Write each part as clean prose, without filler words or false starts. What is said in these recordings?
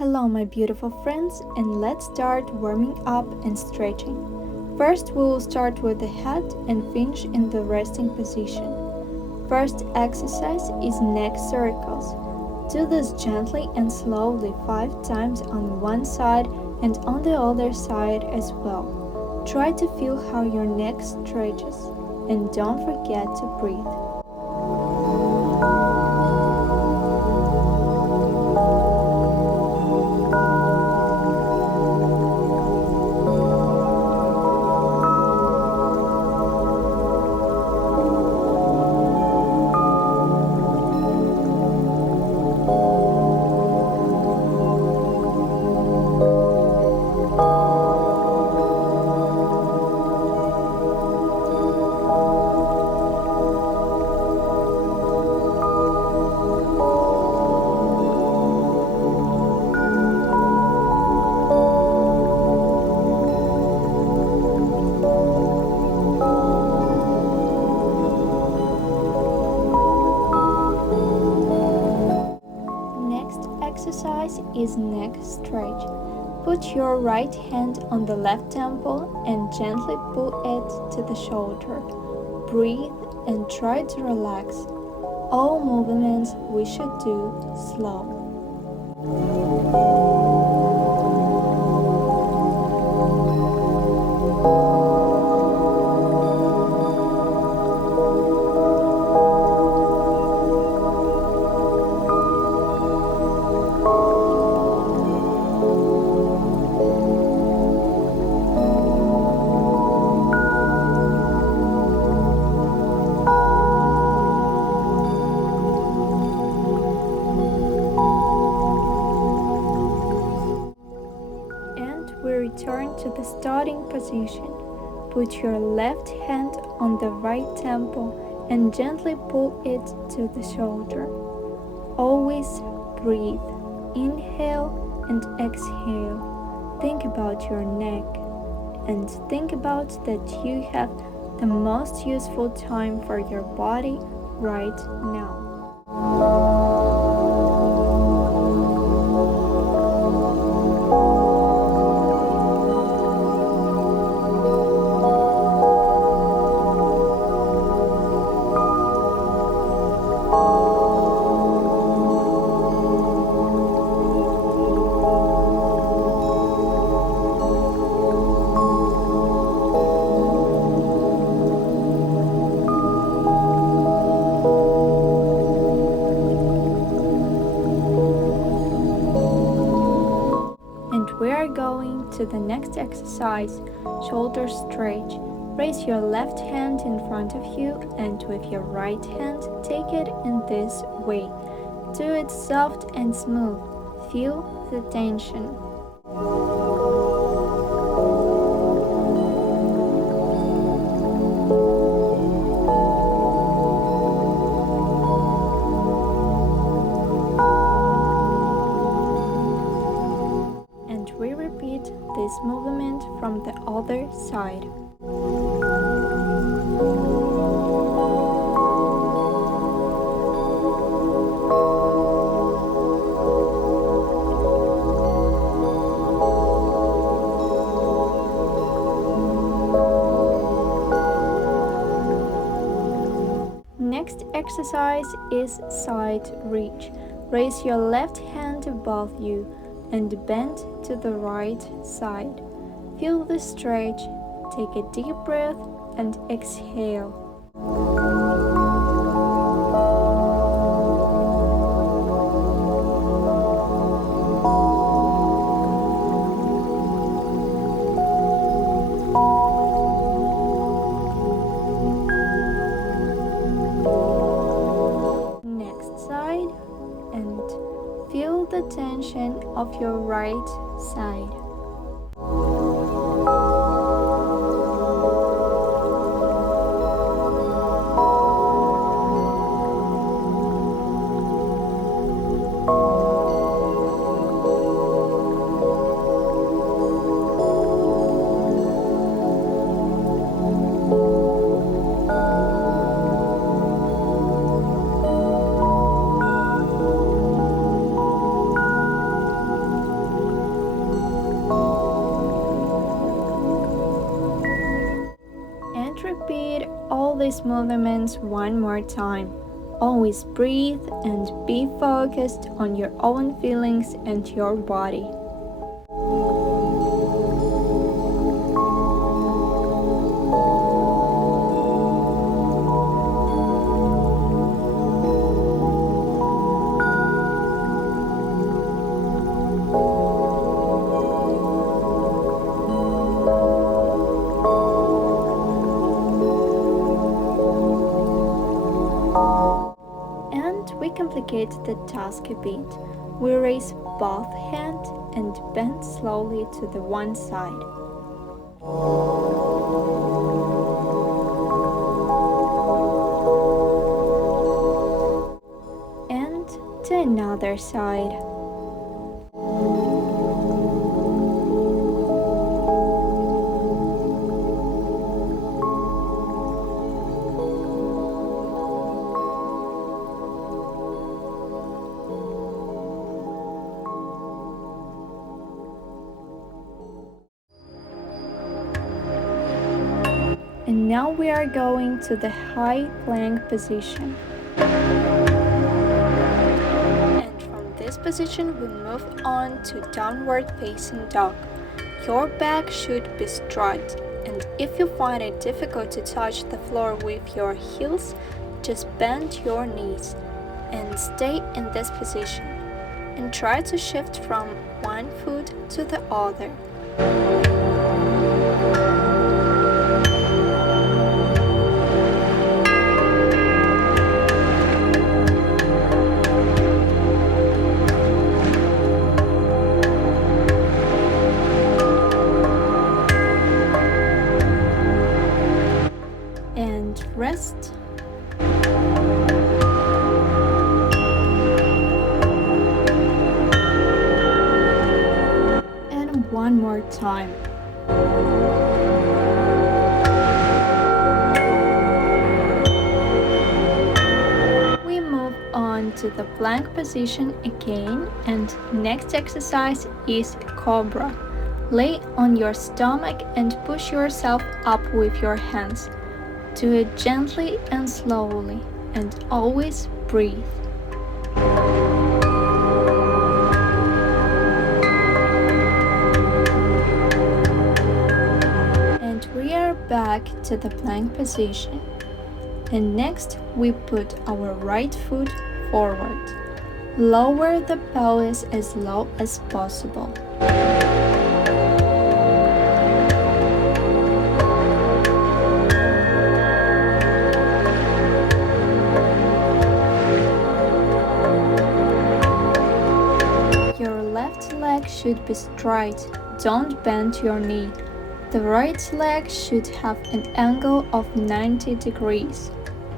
Hello, my beautiful friends, and let's start warming up and stretching. First, we will start with the head and finish in the resting position. First exercise is neck circles. Do this gently and slowly 5 times on one side and on the other side as well. Try to feel how your neck stretches, and don't forget to breathe. Exercise is neck stretch. Put your right hand on the left temple and gently pull it to the shoulder. Breathe and try to relax. All movements we should do slow. We return to the starting position. Put your left hand on the right temple and gently pull it to the shoulder. Always breathe. Inhale and exhale. Think about your neck and think about that you have the most useful time for your body right now. We are going to the next exercise, shoulder stretch. Raise your left hand in front of you and with your right hand take it in this way. Do it soft and smooth. Feel the tension. This movement from the other side. Next exercise is side reach. Raise your left hand above you and bend to the right side. Feel the stretch, take a deep breath and exhale. Next side, and feel the tension of your right side. these movements one more time. Always breathe and be focused on your own feelings and your body. We complicate the task a bit. We raise both hands and bend slowly to the one side. And to another side. And now we are going to the high plank position. And from this position we move on to downward facing dog. Your back should be straight, and if you find it difficult to touch the floor with your heels, just bend your knees and stay in this position. And try to shift from one foot to the other. And rest. And one more time. We move on to the plank position again, and next exercise is cobra. Lay on your stomach and push yourself up with your hands. Do it gently and slowly, and always breathe. And we are back to the plank position. And next we put our right foot forward. Lower the pelvis as low as possible. Should be straight, don't bend your knee. The right leg should have an angle of 90 degrees.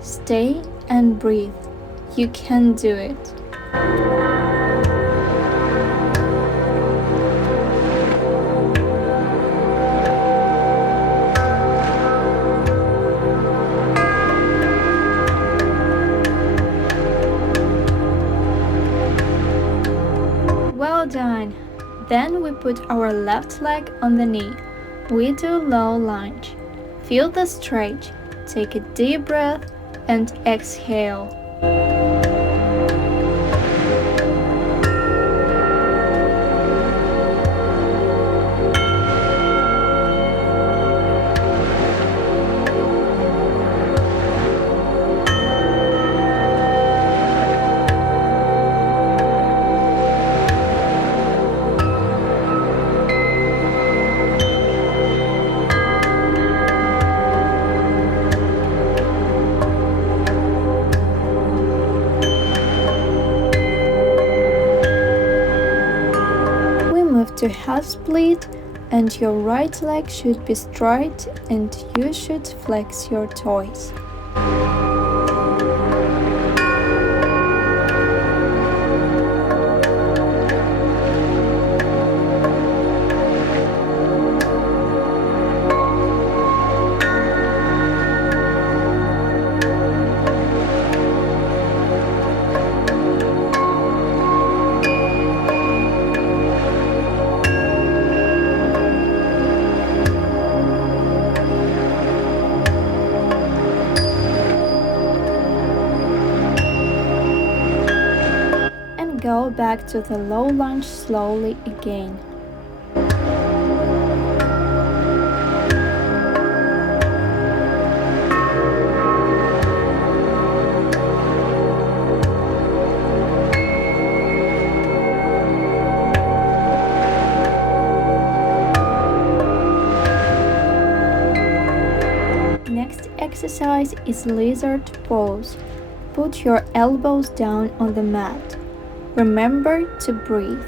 Stay and breathe. You can do it. Well done. Then we put our left leg on the knee. We do low lunge. Feel the stretch. Take a deep breath and exhale. To half split, and your right leg should be straight and you should flex your toes. back to the low lunge slowly again. Next exercise is lizard pose. Put your elbows down on the mat. Remember to breathe.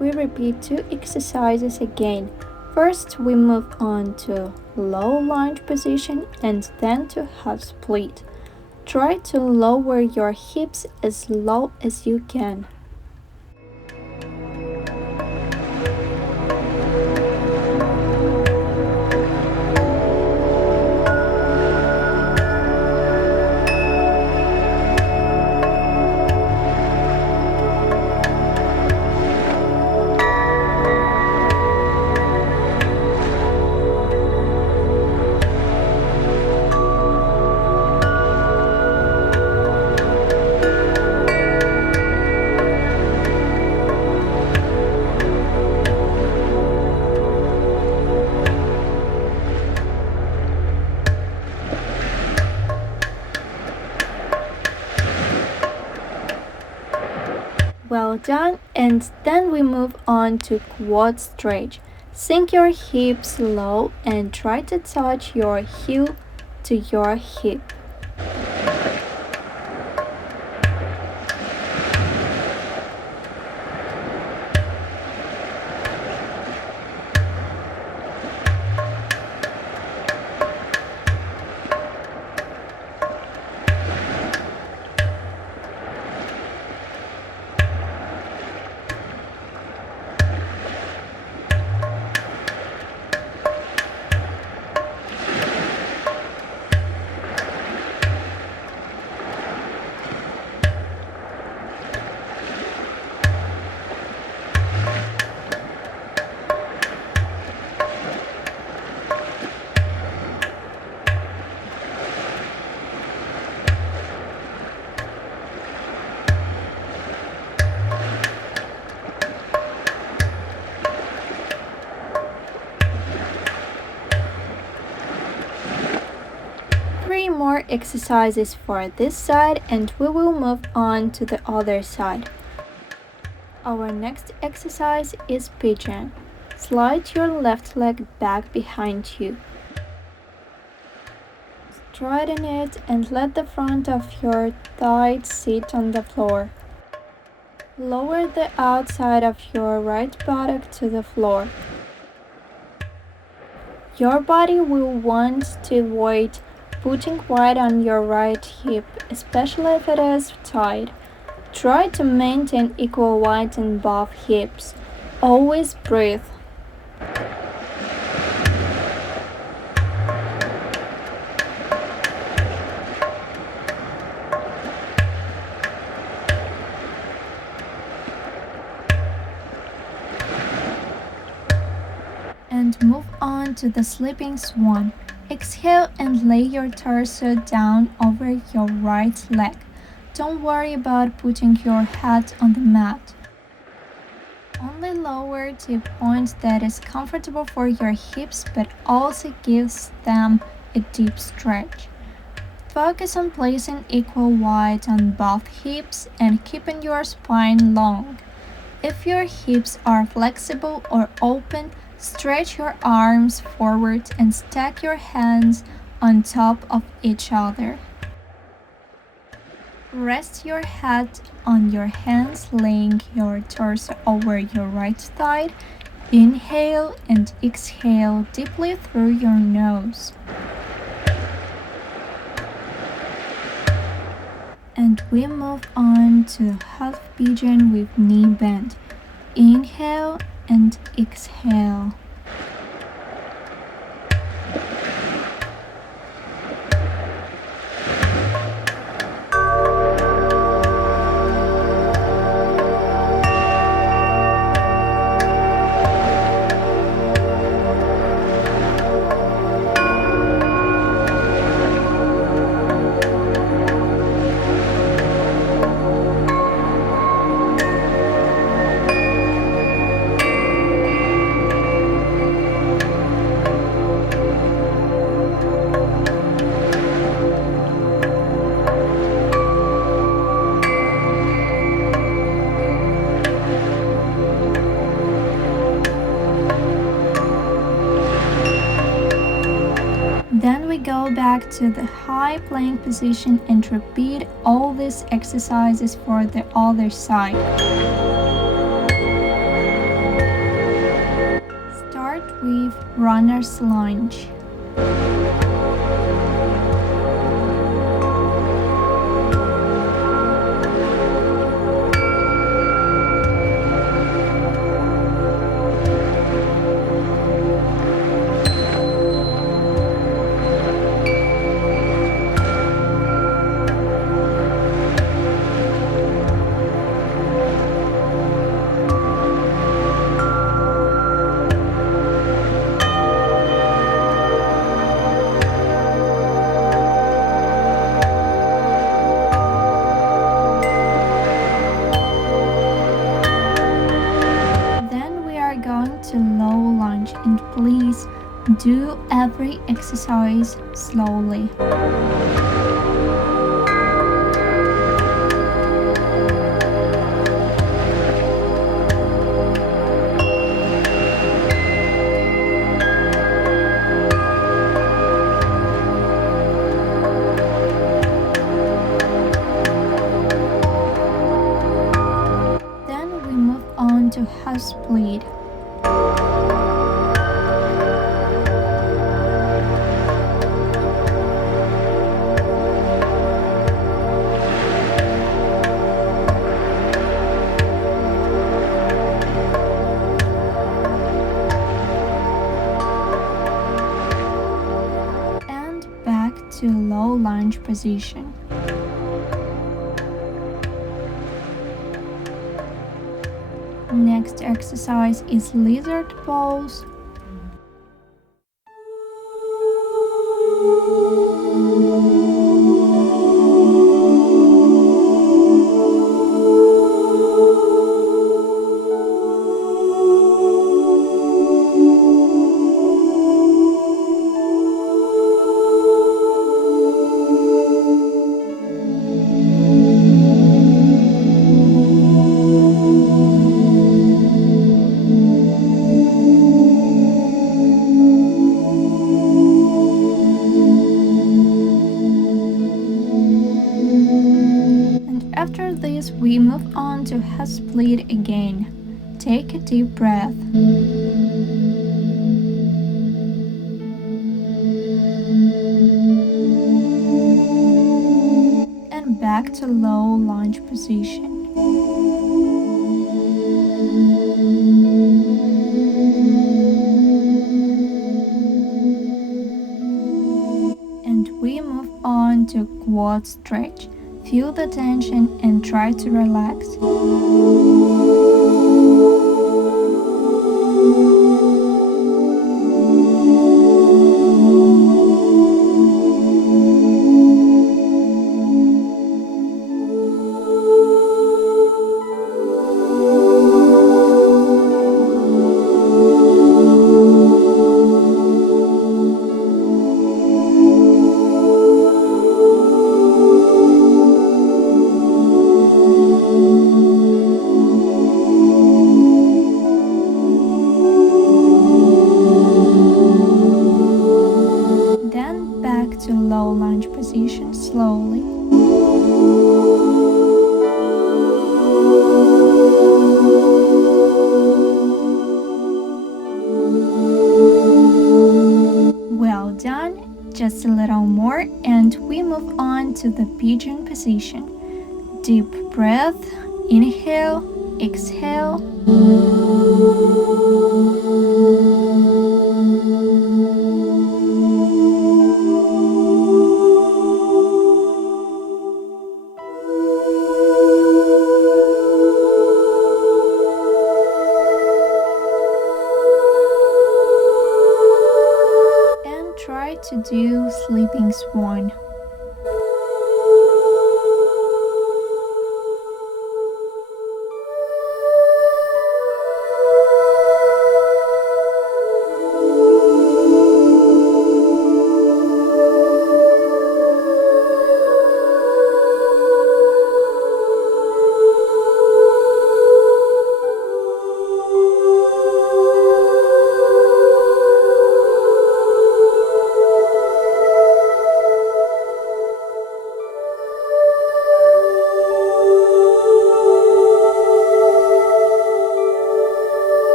We repeat 2 exercises again. First, we move on to low lunge position and then to half split. Try to lower your hips as low as you can. Well done, and then we move on to quad stretch. Sink your hips low and try to touch your heel to your hip. More exercises for this side and we will move on to the other side. Our next exercise is pigeon. Slide your left leg back behind you. Straighten it and let the front of your thigh sit on the floor. Lower the outside of your right buttock to the floor. Your body will want to avoid putting weight on your right hip, especially if it is tight. Try to maintain equal weight on both hips. Always breathe. And move on to the sleeping swan. Exhale and lay your torso down over your right leg. Don't worry about putting your head on the mat. Only lower to a point that is comfortable for your hips but also gives them a deep stretch. Focus on placing equal weight on both hips and keeping your spine long. If your hips are flexible or open, stretch your arms forward and stack your hands on top of each other. Rest your head on your hands, laying your torso over your right side. Inhale and exhale deeply through your nose. And we move on to half pigeon with knee bend. Inhale and exhale. Then we go back to the high plank position and repeat all these exercises for the other side. Start with runner's lunge. To low lunge, and please do every exercise slowly. Then we move on to half split. To low lunge position. Next exercise is lizard pose. After this, we move on to half split again. Take a deep breath. And back to low lunge position. And we move on to quad stretch. Feel the tension and try to relax. Just a little more, and we move on to the pigeon position. Deep breath, inhale, exhale. And try to do sleeping swan.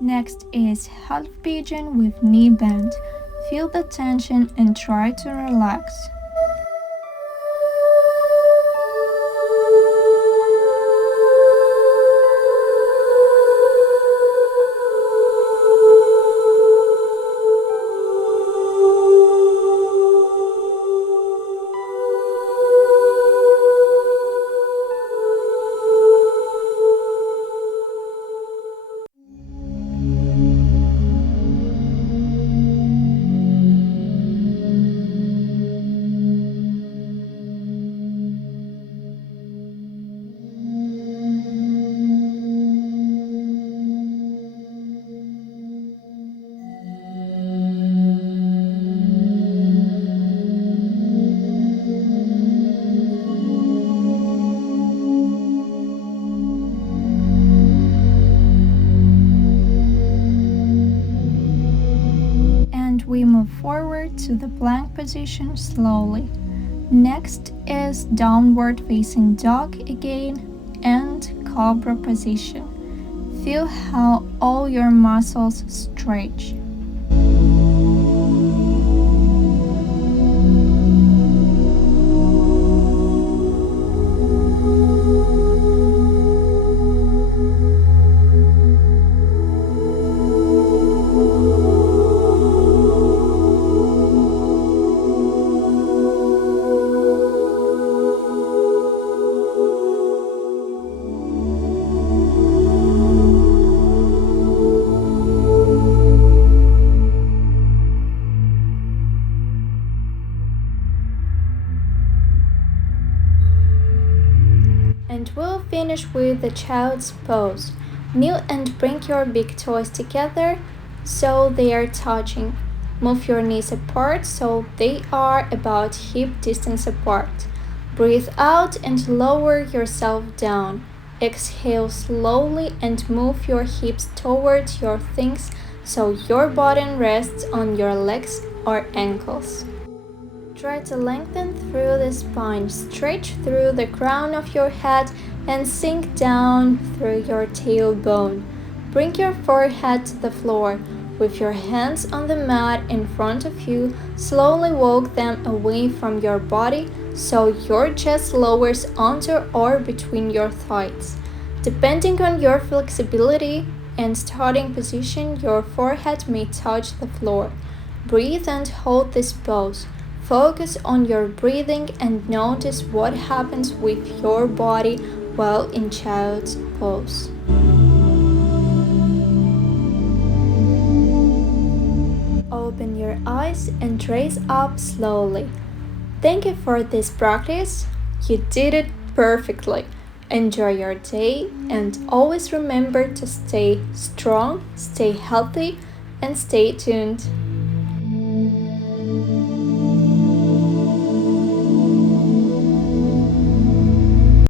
Next is half pigeon with knee bend. Feel the tension and try to relax. We move forward to the plank position slowly. Next is downward facing dog again and cobra position. Feel how all your muscles stretch. And we'll finish with the child's pose. Kneel and bring your big toes together so they are touching. Move your knees apart so they are about hip distance apart. Breathe out and lower yourself down. Exhale slowly and move your hips towards your thighs so your bottom rests on your legs or ankles. Try to lengthen through the spine, stretch through the crown of your head and sink down through your tailbone. Bring your forehead to the floor. With your hands on the mat in front of you, slowly walk them away from your body so your chest lowers onto or between your thighs. Depending on your flexibility and starting position, your forehead may touch the floor. Breathe and hold this pose. Focus on your breathing and notice what happens with your body while in child's pose. Open your eyes and raise up slowly. Thank you for this practice. You did it perfectly. Enjoy your day and always remember to stay strong, stay healthy, and stay tuned.